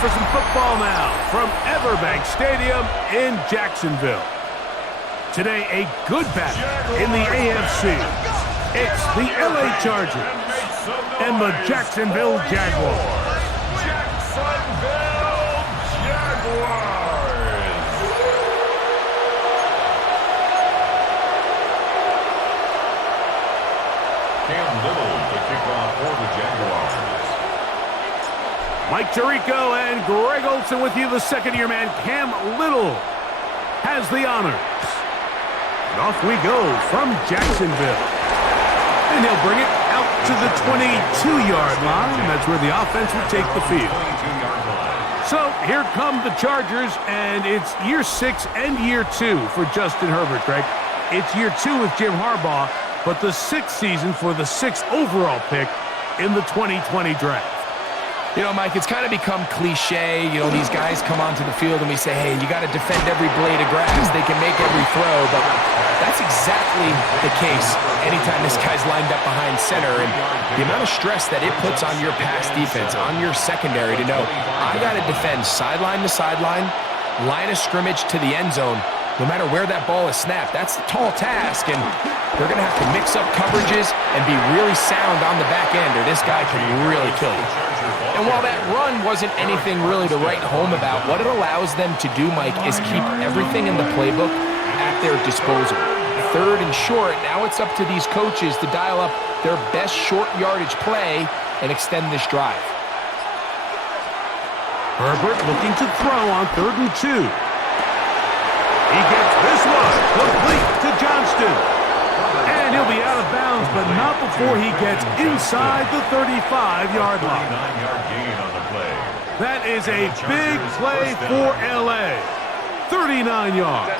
for some football now from Everbank Stadium in Jacksonville. Today, a good battle in the AFC. It's the LA Chargers and the Jacksonville Jaguars. Jacksonville Jaguars. Cam Little to kick off for the Jaguars. Mike Tirico and Greg Olsen with you. The second-year man, Cam Little, has the honors. And off we go from Jacksonville. And he'll bring it out to the 22-yard line. That's where the offense will take the field. So here come the Chargers, and it's year 6 and year 2 for Justin Herbert, Greg. It's year 2 with Jim Harbaugh, but the 6th season for the 6th overall pick in the 2020 draft. You know, Mike, it's kind of become cliche. You know, these guys come onto the field and we say, hey, you got to defend every blade of grass. They can make every throw, but that's exactly the case anytime this guy's lined up behind center. And the amount of stress that it puts on your pass defense, on your secondary to know, I got to defend sideline to sideline, line of scrimmage to the end zone, no matter where that ball is snapped. That's a tall task, and they're going to have to mix up coverages and be really sound on the back end, or this guy can really kill you. And while that run wasn't anything really to write home about, what it allows them to do, Mike, is keep everything in the playbook at their disposal. Third and short, now it's up to these coaches to dial up their best short yardage play and extend this drive. Herbert looking to throw on 3rd and 2. He gets this one complete to Johnston. And he'll be out of bounds, but not before he gets inside the 35-yard line. That is a big play for LA. 39 yards.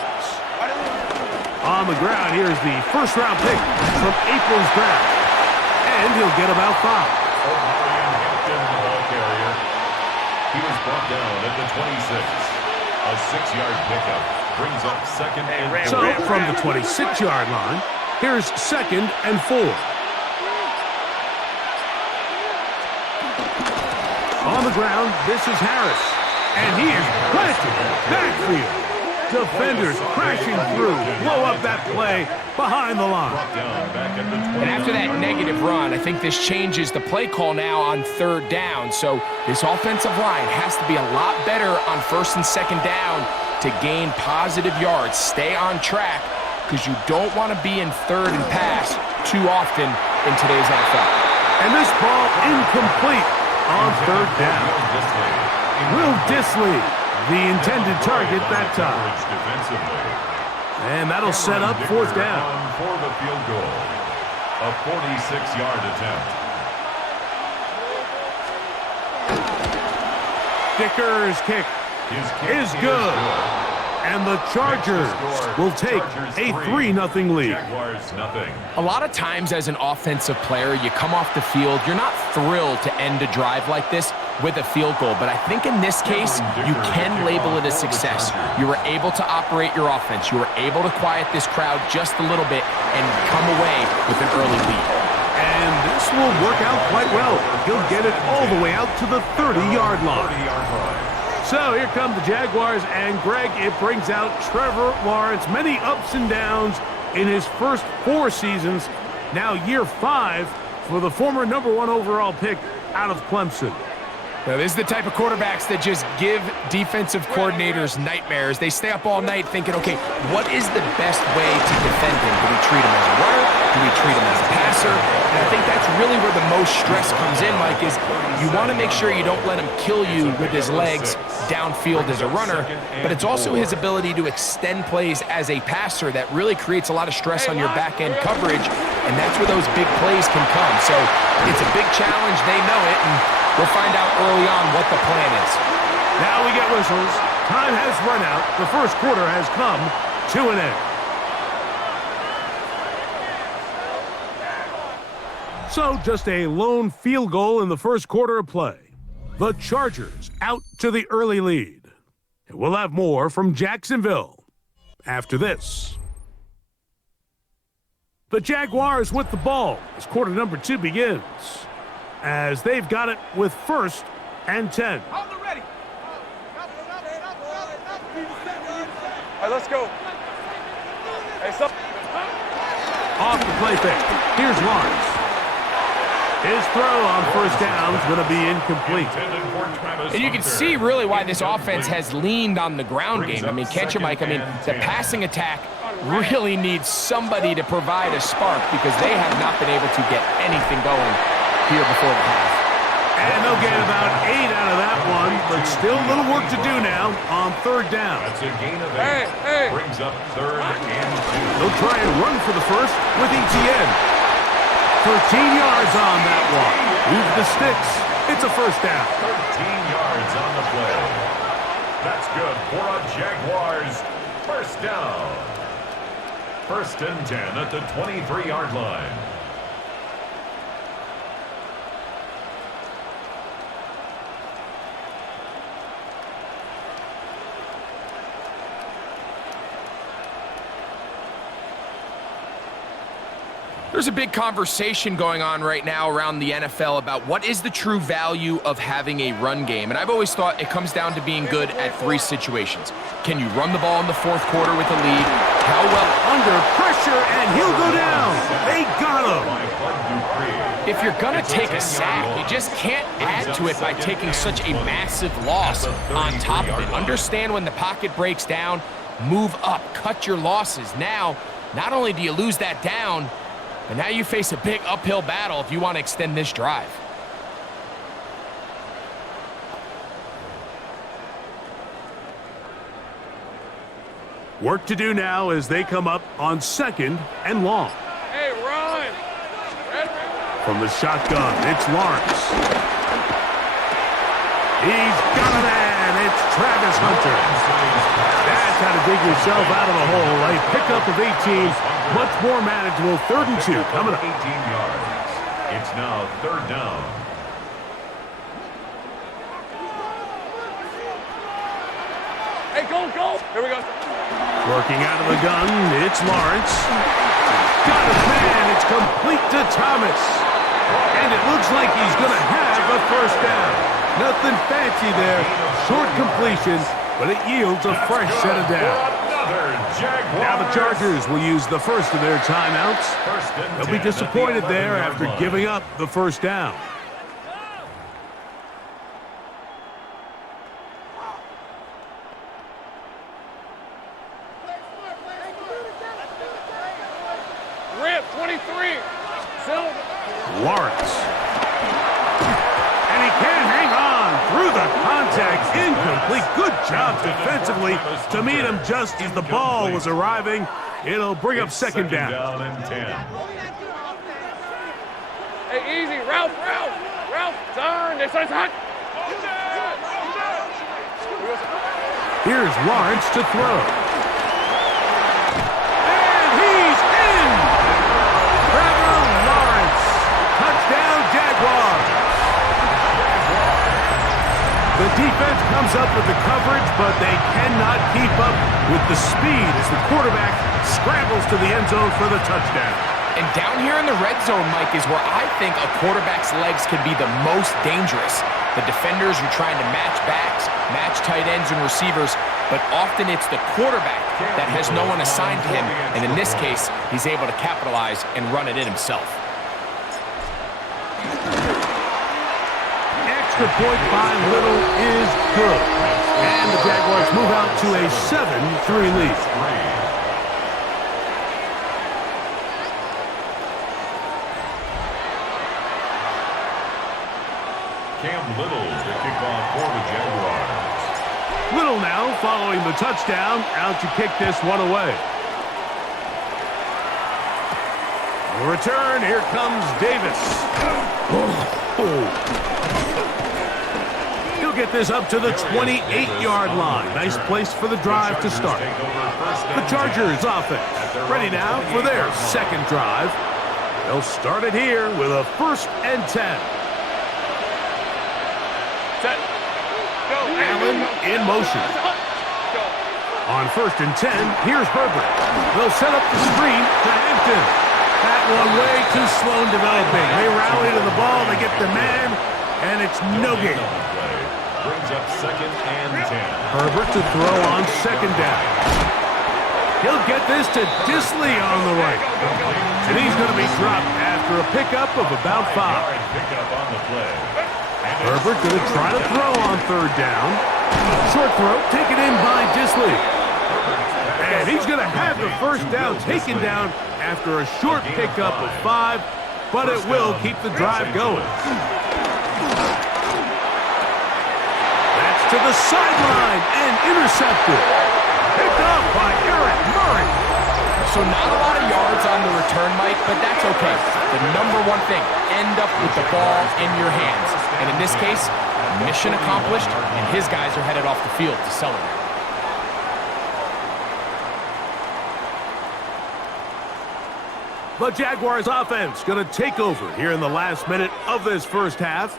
On the ground, here's the first-round pick from April's draft. And he'll get about 5. He was brought down at the 26. A 6-yard pickup brings up 2nd and 4. So from the 26-yard line, here's 2nd and 4. On the ground, this is Harris. And he is planted backfield. Defenders crashing through, blow up that play behind the line. And after that negative run, I think this changes the play call now on 3rd down. So this offensive line has to be a lot better on 1st and 2nd down to gain positive yards. Stay on track, because you don't want to be in 3rd and pass too often in today's NFL. And this ball incomplete on 3rd down. Will Dissly, the intended target that time. And that'll set up 4th down. For the field goal. A 46-yard attempt. Dicker's kick is good. And the Chargers will take a 3-0 lead. A lot of times as an offensive player, you come off the field, you're not thrilled to end a drive like this with a field goal. But I think in this case, you can label it a success. You were able to operate your offense. You were able to quiet this crowd just a little bit and come away with an early lead. And this will work out quite well. He'll get it all the way out to the 30-yard line. So here come the Jaguars, and Greg, it brings out Trevor Lawrence. Many ups and downs in his first 4 seasons. Now year 5 for the former #1 overall pick out of Clemson. Now, this is the type of quarterbacks that just give defensive coordinators nightmares. They stay up all night thinking, okay, what is the best way to defend him? Do we treat him as a runner? Do we treat him as a passer? And I think that's really where the most stress comes in, Mike, is you want to make sure you don't let him kill you with his legs downfield as a runner, but it's also his ability to extend plays as a passer that really creates a lot of stress on your back-end coverage, and that's where those big plays can come. So it's a big challenge. They know it, and we'll find out early on what the plan is. Now we get whistles. Time has run out. The first quarter has come to an end. So just a lone field goal in the first quarter of play. The Chargers out to the early lead. And we'll have more from Jacksonville after this. The Jaguars with the ball as quarter number 2 begins, as they've got it with 1st and 10. right, let's go. Hey, stop. Off the play fake. Here's Lawrence. His throw on first down is going to be incomplete. And you can see really why this offense has leaned on the ground game. I mean, can't you, Mike? I mean, the passing attack really needs somebody to provide a spark because they have not been able to get anything going here before the half. And they'll get about 8 out of that one, but still a little work to do now on third down. That's a gain of 8. Brings up 3rd and 2. They'll try and run for the first with Etienne. 13 yards on that one. Move the sticks. It's a first down. 13 yards on the play. That's good for a Jaguars first down. 1st and 10 at the 23-yard line. There's a big conversation going on right now around the NFL about what is the true value of having a run game. And I've always thought it comes down to being good at 3 situations. Can you run the ball in the 4th quarter with a lead? How well? Under pressure, and he'll go down. They got him. If you're going to take a sack, you just can't add to it by taking such a massive loss on top of it. Understand when the pocket breaks down, move up, cut your losses. Now, not only do you lose that down, but now you face a big uphill battle if you want to extend this drive. Work to do now as they come up on 2nd and long. Hey, run. From the shotgun, it's Lawrence. He's got a man. It's Travis Hunter. That's how to dig yourself out of the hole. A pickup of 18. Much more manageable. 3rd and 2 coming up. 18 yards. It's now 3rd down. Hey, go. Here we go. Working out of the gun, it's Lawrence. Got his man. It's complete to Thomas. And it looks like he's going to have a first down. Nothing fancy there. Short completion, but it yields a fresh set of downs. Now the Chargers will use the first of their timeouts. They'll be disappointed there after giving up the first down. Rip, 23. Lawrence. And he can't hang on through the contact. Incomplete. Good job defensively to meet him just as the ball was arriving. It'll bring up 2nd down. And 10. Hey, easy. Ralph. Turn. This is hot. Here's Lawrence to throw. And he's in! Trevor Lawrence. Touchdown, Jaguars. The defense comes up with the coverage, but they cannot keep up with the speed as the quarterback scrambles to the end zone for the touchdown. And down here in the red zone, Mike, is where I think a quarterback's legs can be the most dangerous. The defenders are trying to match backs, match tight ends and receivers, but often it's the quarterback that has no one assigned to him, and in this case, he's able to capitalize and run it in himself. Extra point by Little is good. And the Jaguars move out to a 7-3 lead. Little to kick off for the Jaguars. Little now following the touchdown, out to kick this one away. The return, here comes Davis. He'll get this up to the 28-yard line. Nice place for the drive to start. The Chargers offense ready now for their 2nd drive. They'll start it here with a 1st and 10. Allen in motion. On 1st and 10, here's Herbert. They'll set up the screen to Hampton. That one way too slow in developing. They rally to the ball, they get the man, and it's no gain. Brings up up 2nd and 10. Herbert to throw on 2nd down. He'll get this to Disley on the right. And he's going to be dropped after a pickup of about 5. Pickup on the play. Herbert going to try to throw on 3rd down. Short throw taken in by Disley. And he's going to have the 1st down taken down after a short pickup of 5, but it will keep the drive going. That's to the sideline and intercepted. Picked up by Eric Murray. So not a lot of yards on the return, Mike, but that's okay. The number one thing, end up with the ball in your hands. And in this case, mission accomplished, and his guys are headed off the field to celebrate. The Jaguars offense going to take over here in the last minute of this first half.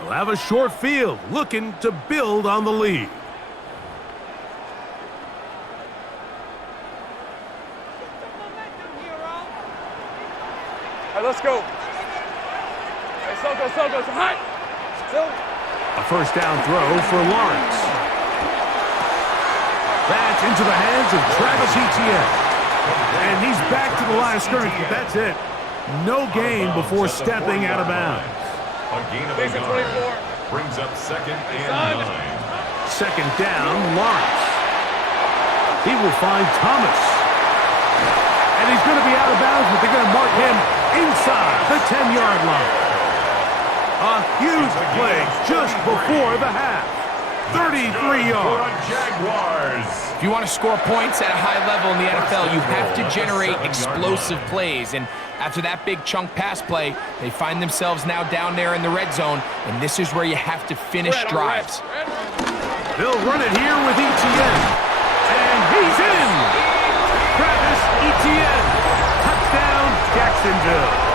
They'll have a short field looking to build on the lead. All right, let's go. Hey, so high. A 1st down throw for Lawrence. That's into the hands of Travis Etienne. And he's back to the line of scrimmage, but that's it. No gain before stepping out of bounds. A gain of a yard. Brings up 2nd and 9. 2nd down, Lawrence. He will find Thomas. And he's going to be out of bounds, but they're going to mark him inside the 10-yard line. A huge play just before the half. 33 yards. Jaguars. If you want to score points at a high level in the NFL, you have to generate explosive plays. And after that big chunk pass play, they find themselves now down there in the red zone, and this is where you have to finish drives. They'll run it here with Etienne. And he's in. Travis Etienne. Touchdown, Jacksonville.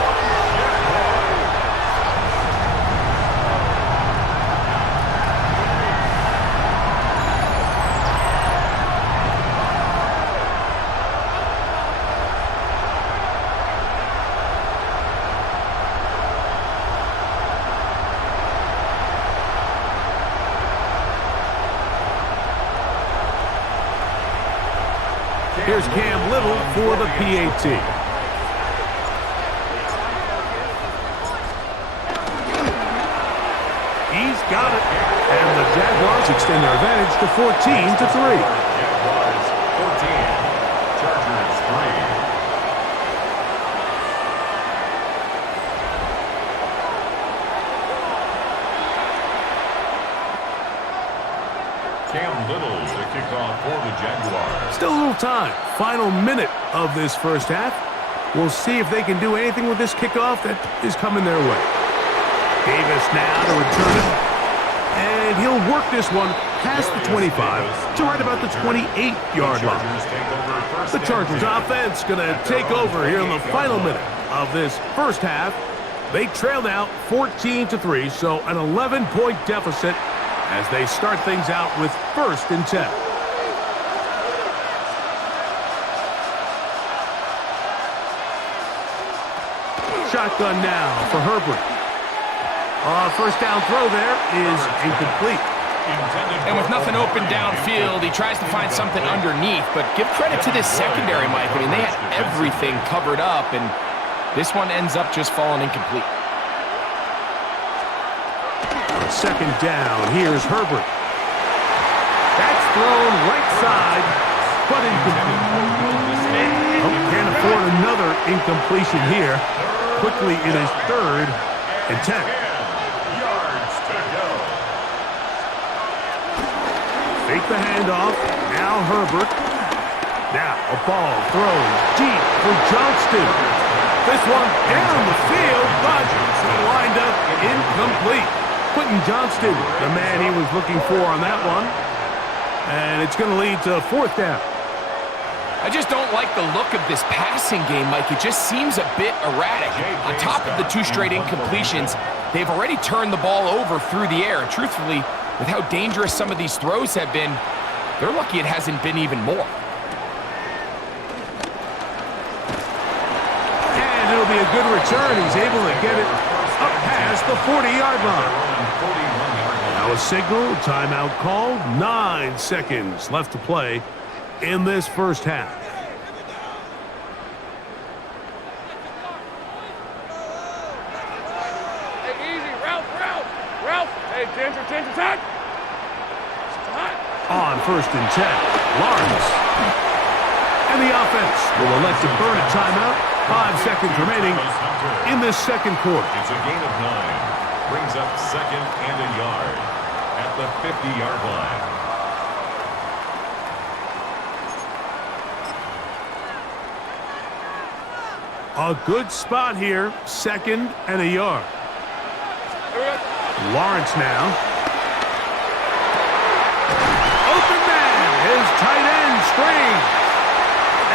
Here's Cam Little for the PAT. He's got it. And the Jaguars extend their advantage to 14-3. Jaguars 14. Chargers 3. Cam Little to kick off for the Jaguars. Still a little time. Final minute of this first half. We'll see if they can do anything with this kickoff that is coming their way. Davis now to return it. And he'll work this one past the 25 to right about the 28-yard line. The Chargers offense going to take over here in the final minute of this first half. They trail now 14-3, so an 11-point deficit as they start things out with 1st and 10. Shotgun now for Herbert. 1st down throw there is incomplete. And with nothing open downfield, he tries to find something underneath, but give credit to this secondary, Mike. I mean, they had everything covered up, and this one ends up just falling incomplete. 2nd down, here's Herbert. That's thrown right side, but incomplete. Oh, can't afford another incompletion here. Quickly it is 3rd and 10. Yards to go. Fake the handoff. Now Herbert. Now a ball thrown deep for Johnston. This one down the field, but lined up incomplete. Quentin Johnston, the man he was looking for on that one. And it's going to lead to 4th down. I just don't like the look of this passing game, Mike. It just seems a bit erratic. On top of the 2 straight incompletions, they've already turned the ball over through the air. And truthfully, with how dangerous some of these throws have been, they're lucky it hasn't been even more. And it'll be a good return. He's able to get it up past the 40-yard line. Now Now a signal, timeout called. 9 seconds left to play in this first half. Hey, easy. Ralph. Hey, attention, touch. On 1st and 10, Lawrence. And the offense will elect to burn a timeout. 5 seconds remaining in this second quarter. It's a gain of 9. Brings up 2nd and a yard at the 50-yard line. A good spot here. 2nd and a yard. Lawrence now. Open man. His tight end strings.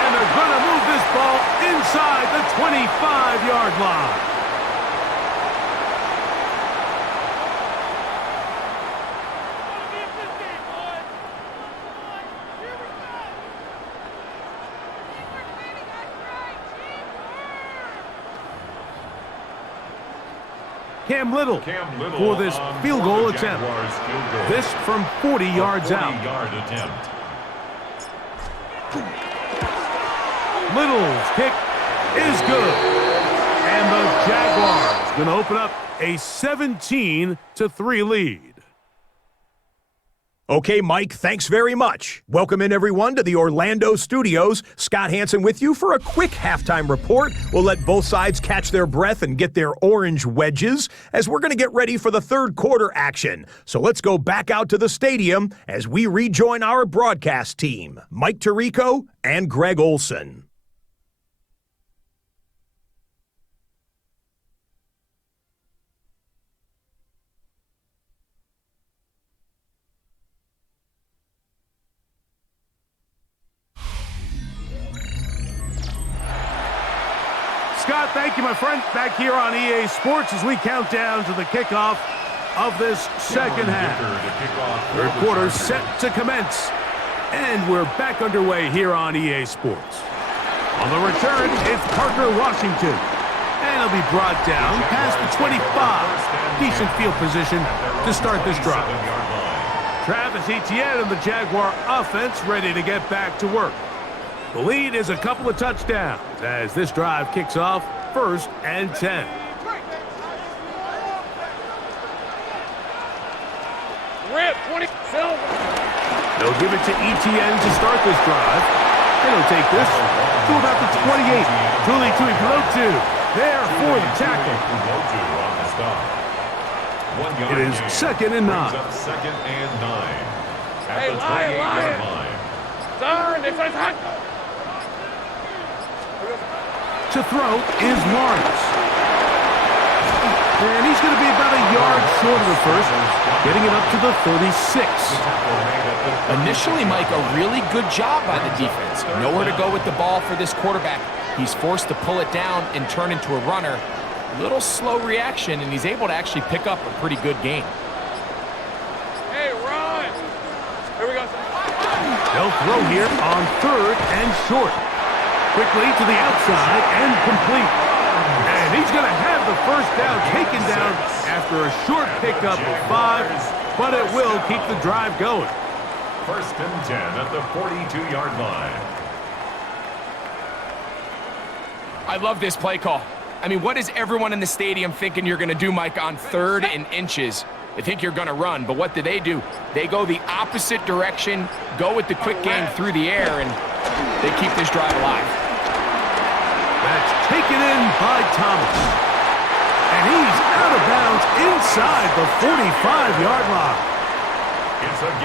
And they're going to move this ball inside the 25-yard line. Cam Little for this field goal attempt. This from 40 yards out. 40-yard attempt. Little's kick is good. And the Jaguars going to open up a 17-3 lead. Okay, Mike, thanks very much. Welcome in, everyone, to the Orlando studios. Scott Hanson with you for a quick halftime report. We'll let both sides catch their breath and get their orange wedges as we're going to get ready for the third quarter action. So let's go back out to the stadium as we rejoin our broadcast team, Mike Tirico and Greg Olson. Scott, thank you, my friend. Back here on EA Sports as we count down to the kickoff of this second half. Third quarter set to commence. And we're back underway here on EA Sports. On the return, it's Parker Washington. And he'll be brought down past the 25. Decent field position to start this drive. Travis Etienne and the Jaguar offense ready to get back to work. The lead is a couple of touchdowns as this drive kicks off 1st and 10. Rip, 20, silver. They'll give it to Etienne to start this drive. And he'll take this to about the 28. Truly to Elgato there for the tackle. It is 2nd and 9. 2nd and 9 at Hey, the 28-yard line. Turn, they fight hot. To throw is Lawrence. And he's going to be about a yard short of the first, getting it up to the 36. Initially, Mike, a really good job by the defense. Nowhere to go with the ball for this quarterback. He's forced to pull it down and turn into a runner. Little slow reaction, and he's able to actually pick up a pretty good game. Hey, run. Here we go. They'll throw here on 3rd and short. Quickly to the outside and complete. And he's going to have the first down taken down after a short pickup of 5, but it will keep the drive going. 1st and 10 at the 42-yard line. I love this play call. I mean, what is everyone in the stadium thinking you're going to do, Mike, on 3rd and inches? They think you're going to run, but what do? They go the opposite direction, go with the quick game through the air, and they keep this drive alive. That's taken in by Thomas. And he's out of bounds inside the 45-yard line.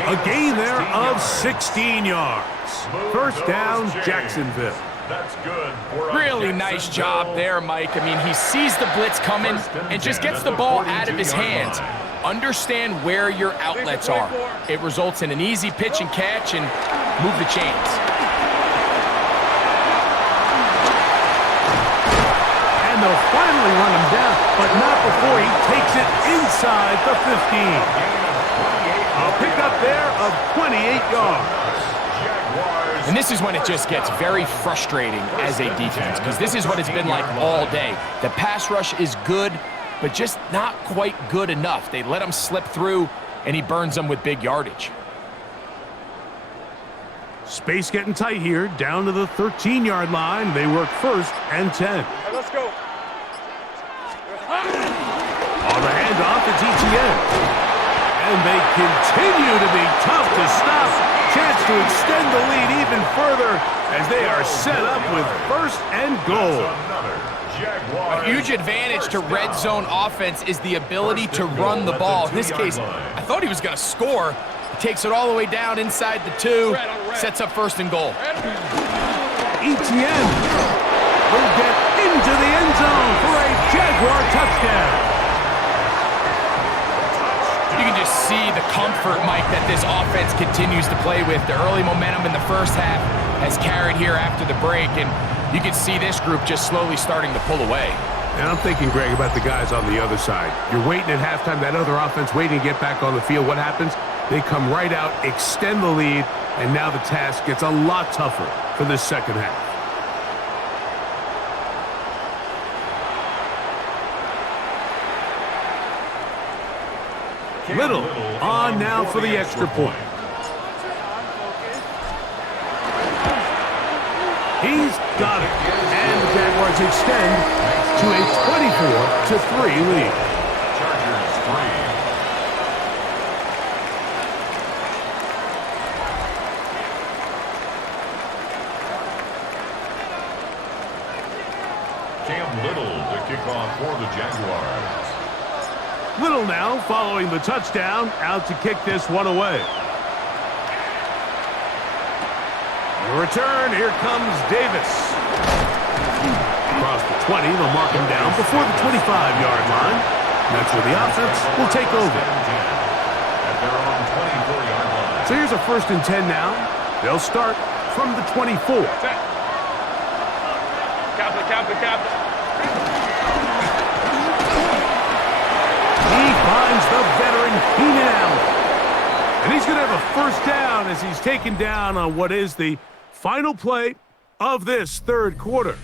A gain there of 16 yards. 1st down, Jacksonville. That's good. Really nice job there, Mike. I mean, he sees the blitz coming and just gets the ball out of his hands. Understand where your outlets are. It results in an easy pitch and catch and move the chains. And they'll finally run him down, but not before he takes it inside the 15. A pickup there of 28 yards. And this is when it just gets very frustrating as a defense, because this is what it's been like all day. The pass rush is good, but just not quite good enough. They let them slip through, and he burns them with big yardage. Space getting tight here, down to the 13-yard line. They work 1st and 10. Hey, let's go. On the handoff, it's Etienne. And they continue to be tough to stop. Chance to extend the lead even further as they are set up with 1st and goal. A huge advantage to red zone offense is the ability to run the ball. In this case, I thought he was going to score. He takes it all the way down inside the 2, sets up 1st and goal. Etienne will get into the end zone for a Jaguar touchdown. You can just see the comfort, Mike, that this offense continues to play with. The early momentum in the first half has carried here after the break, and you can see this group just slowly starting to pull away. And I'm thinking, Greg, about the guys on the other side. You're waiting at halftime, that other offense waiting to get back on the field. What happens? They come right out, extend the lead, and now the task gets a lot tougher for this second half. Little on now for the extra point. He's got it. And the Jaguars extend to a 24-3 lead. Chargers 3. Cam Little to kick off for the Jaguars. Little now following the touchdown, out to kick this one away. The return, here comes Davis. Across the 20, they'll mark him down before the 25-yard line. That's where the offense will take over. At their own 24-yard line. So here's a 1st and 10 now. They'll start from the 24. Captain. He finds the veteran Keenan Allen. And he's going to have a 1st down as he's taken down on what is the final play of this 3rd quarter.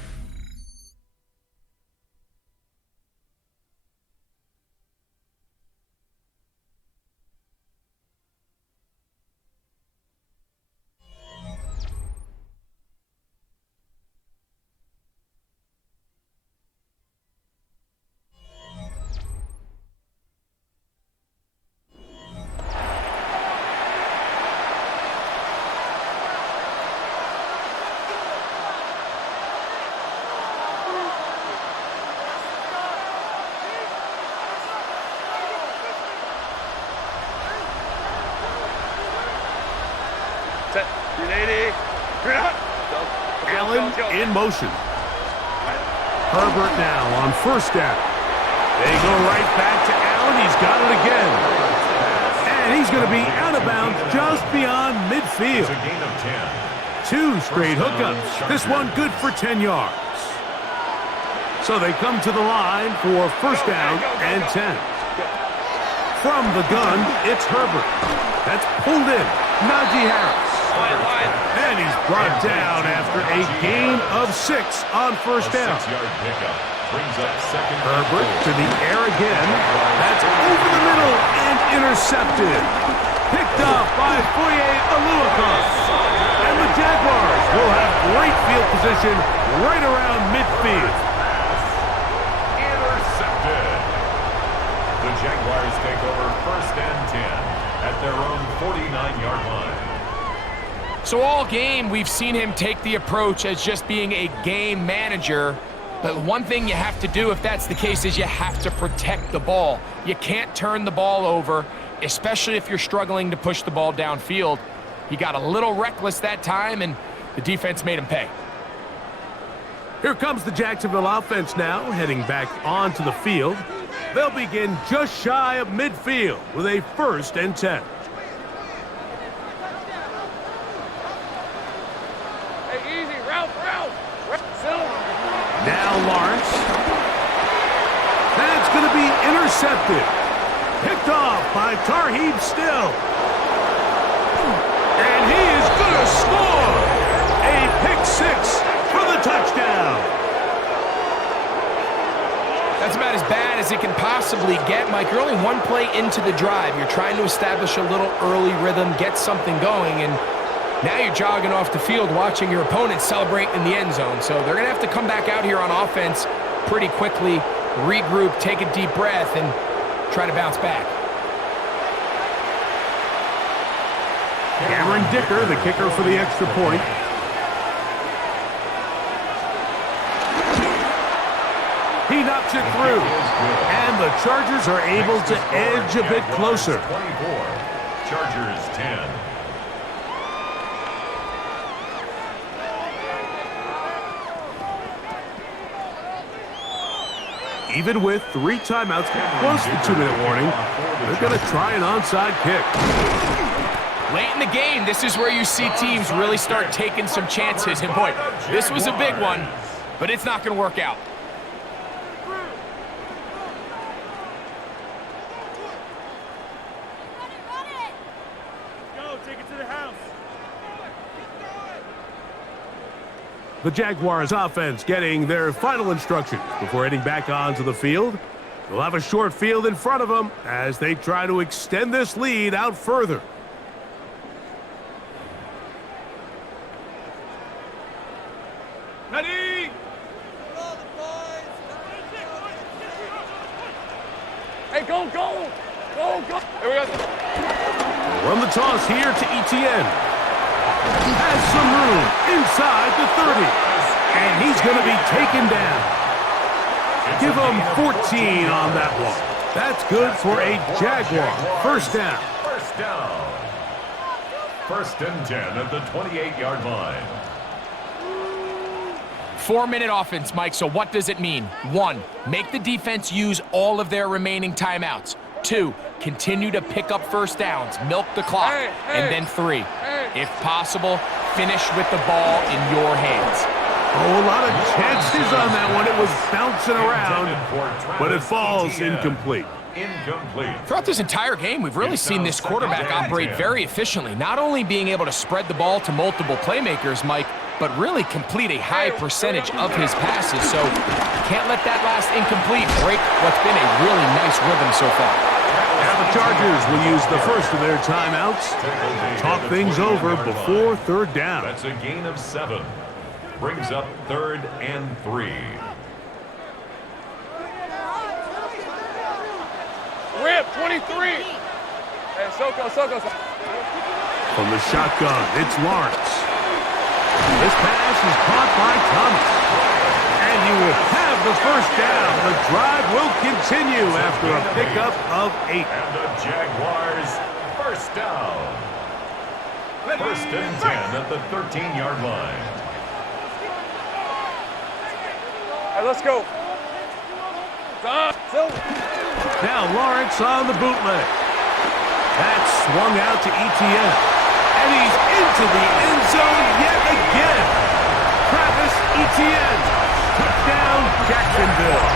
Allen in motion. Herbert now on 1st down. They go right back to Allen. He's got it again. And he's going to be out of bounds just beyond midfield. It's a gain of 10. 2 straight hookups. This one good for 10 yards. So they come to the line for 1st down and 10. From the gun, it's Herbert. That's pulled in. Najee Harris. And he's brought down after a gain of 6 on 1st down. 6-yard pickup brings up 2nd. Herbert to the air again. That's over the middle and intercepted. Picked off by Foye Aluakos. And the Jaguars will have great field position right around midfield. Intercepted. The Jaguars take over 1st and 10 at their own 49-yard line. So all game, we've seen him take the approach as just being a game manager. But one thing you have to do if that's the case is you have to protect the ball. You can't turn the ball over, especially if you're struggling to push the ball downfield. He got a little reckless that time, and the defense made him pay. Here comes the Jacksonville offense now, heading back onto the field. They'll begin just shy of midfield with a 1st and 10. Now Lawrence. That's going to be intercepted. Picked off by Tarheeb Still. And he is going to score. A pick-6 for the touchdown. That's about as bad as it can possibly get. Mike, you're only one play into the drive. You're trying to establish a little early rhythm, get something going, and now you're jogging off the field watching your opponent celebrate in the end zone. So they're going to have to come back out here on offense pretty quickly, regroup, take a deep breath, and try to bounce back. Cameron Dicker, the kicker for the extra point. He knocks it through, and the Chargers are able to edge a bit closer. 24, Chargers 10. Even with 3 timeouts, close to 2-minute warning, they're going to try an onside kick. Late in the game, this is where you see teams really start taking some chances. And boy, this was a big one, but it's not going to work out. The Jaguars offense getting their final instructions before heading back onto the field. They'll have a short field in front of them as they try to extend this lead out further. Ready? Hey, go, go! Go, go! Here we go. Run the toss here to Etienne. Has some room inside the 30. And he's going to be taken down. Give him 14 on that one. That's good for a Jaguar. First down. First down. First and 10 at the 28-yard line. 4-minute offense, Mike, so what does it mean? 1, make the defense use all of their remaining timeouts. 2, continue to pick up first downs, milk the clock. And then 3, if possible, finish with the ball in your hands. Oh, a lot of chances on that one. It was bouncing around, but it falls incomplete. Throughout this entire game, we've really seen this quarterback operate very efficiently, not only being able to spread the ball to multiple playmakers, Mike, but really complete a high percentage of his passes. So can't let that last incomplete break what's been a really nice rhythm so far. Now the Chargers will use the first of their timeouts. Talk things over before third down. That's a gain of 7. Brings up 3rd and 3. Rip, 23. Hey, Soko. From the shotgun, it's Lawrence. This pass is caught by Thomas. And he will have the first down. The drive will continue after a pickup of 8. And the Jaguars first down. First and 10 at the 13-yard line. Hey, let's go. Now Lawrence on the bootleg. That's swung out to Etienne. And he's into the end zone yet again. Travis Etienne. Touchdown, Jacksonville.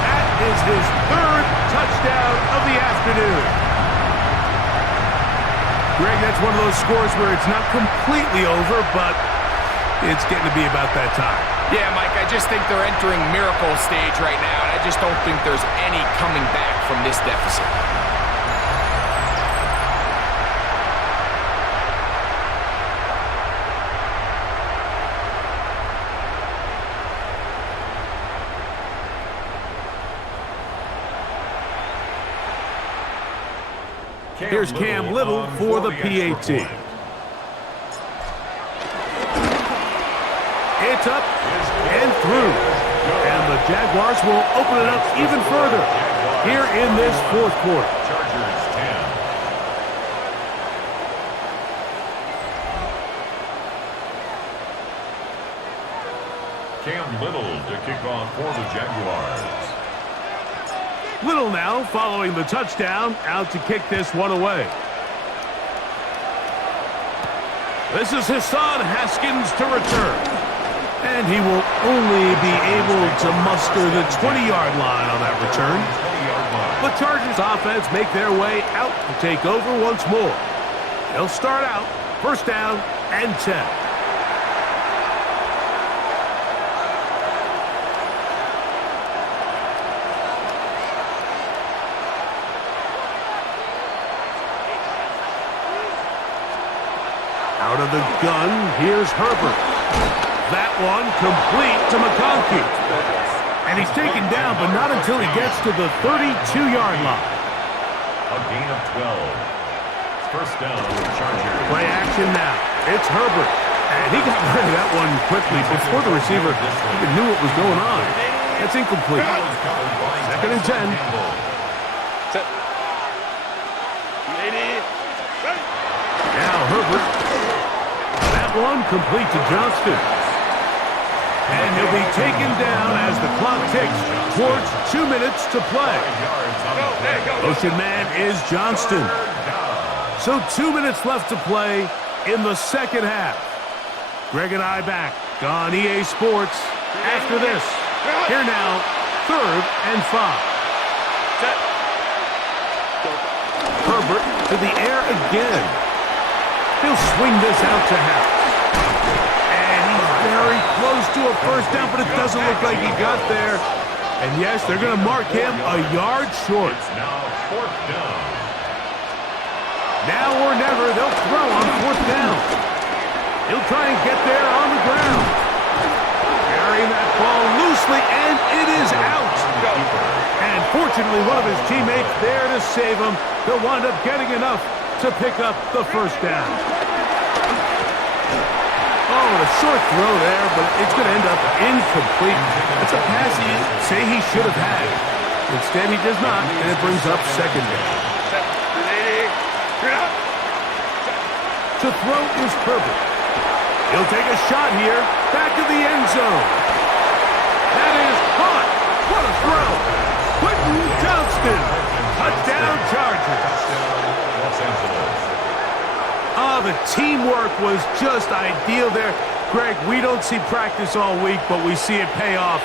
That is his 3rd touchdown of the afternoon. Greg, that's one of those scores where it's not completely over, but it's getting to be about that time. Yeah, Mike, I just think they're entering miracle stage right now, and I just don't think there's any coming back from this deficit. Here's Cam Little for the PAT. It's up and through. And the Jaguars will open it up even further here in this 4th quarter. Chargers 10. Cam Little to kick off for the Jaguars. Little now following the touchdown, out to kick this one away. This is Hassan Haskins to return. And he will only be able to muster the 20-yard line on that return. The Chargers offense make their way out to take over once more. They'll start out first down and 10. Out of the gun, here's Herbert. That one complete to McConkey. And he's taken down, but not until he gets to the 32-yard line. A gain of 12. First down, Chargers. Play action now. It's Herbert. And he got rid of that one quickly before the receiver even knew what was going on. That's incomplete. Second and 10. Now Herbert. That one complete to Johnston. And he'll be taken down as the clock ticks towards 2 minutes to play. Motion man is Johnston. So 2 minutes left to play in the second half. Greg and I back on EA Sports after this. Here now, 3rd and 5. Herbert to the air again. He'll swing this out to House. And he's very close to a first down, but it doesn't look like he got there. And yes, they're going to mark him a yard short. It's now 4th down. Now or never, they'll throw on 4th down. He'll try and get there on the ground. Carrying that ball loosely, and it is out. And fortunately, one of his teammates there to save him. They'll wind up getting enough to pick up the first down. Oh, a short throw there, but it's going to end up incomplete. That's a pass he say he should have had. Instead, he does not, and it brings up second down. To throw is Herbert. He'll take a shot here, back of the end zone. That is caught. What a throw. Quentin Johnston. Touchdown Chargers. Oh, the teamwork was just ideal there. Greg, we don't see practice all week, but we see it pay off.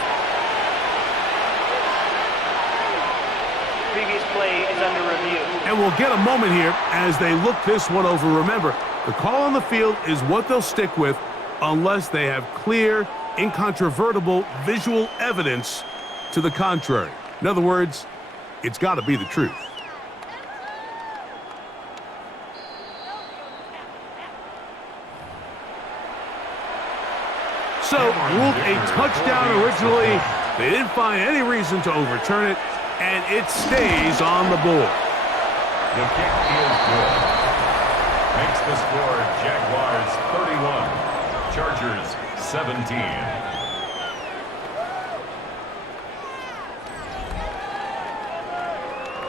Previous play is under review. And we'll get a moment here as they look this one over. Remember, the call on the field is what they'll stick with unless they have clear, incontrovertible visual evidence to the contrary. In other words, it's got to be the truth. So, ruled a touchdown originally. They didn't find any reason to overturn it, and it stays on the board. The kick is good. Makes the score Jaguars 31, Chargers 17.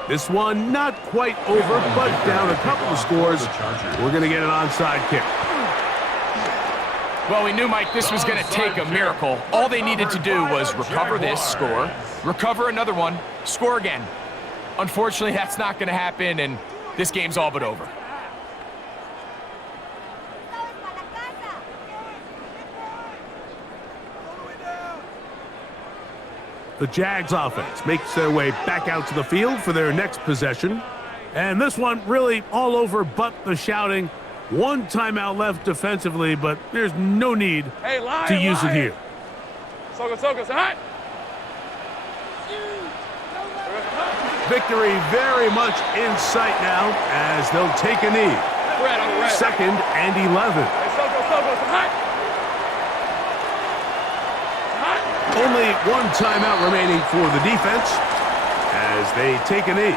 This one not quite over, but down a couple of scores. We're going to get an onside kick. Well, we knew, Mike, this was going to take a miracle. All they needed to do was recover this, score, recover another one, score again. Unfortunately, that's not going to happen, and this game's all but over. The Jags offense makes their way back out to the field for their next possession. And this one really all over but the shouting. One timeout left defensively, but there's no need to use it here. Victory very much in sight now as they'll take a knee. 2nd and 11. Only one timeout remaining for the defense as they take a knee.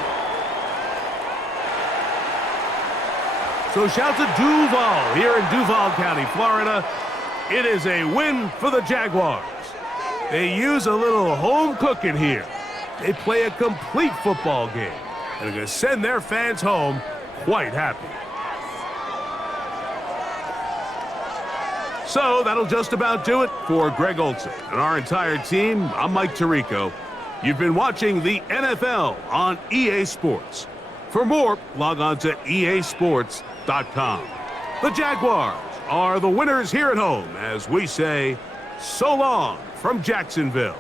So shout to Duval here in Duval County, Florida. It is a win for the Jaguars. They use a little home cooking here. They play a complete football game and are going to send their fans home quite happy. So that'll just about do it for Greg Olson and our entire team. I'm Mike Tirico. You've been watching the NFL on EA Sports. For more, log on to easports.com. The Jaguars are the winners here at home as we say so long from Jacksonville.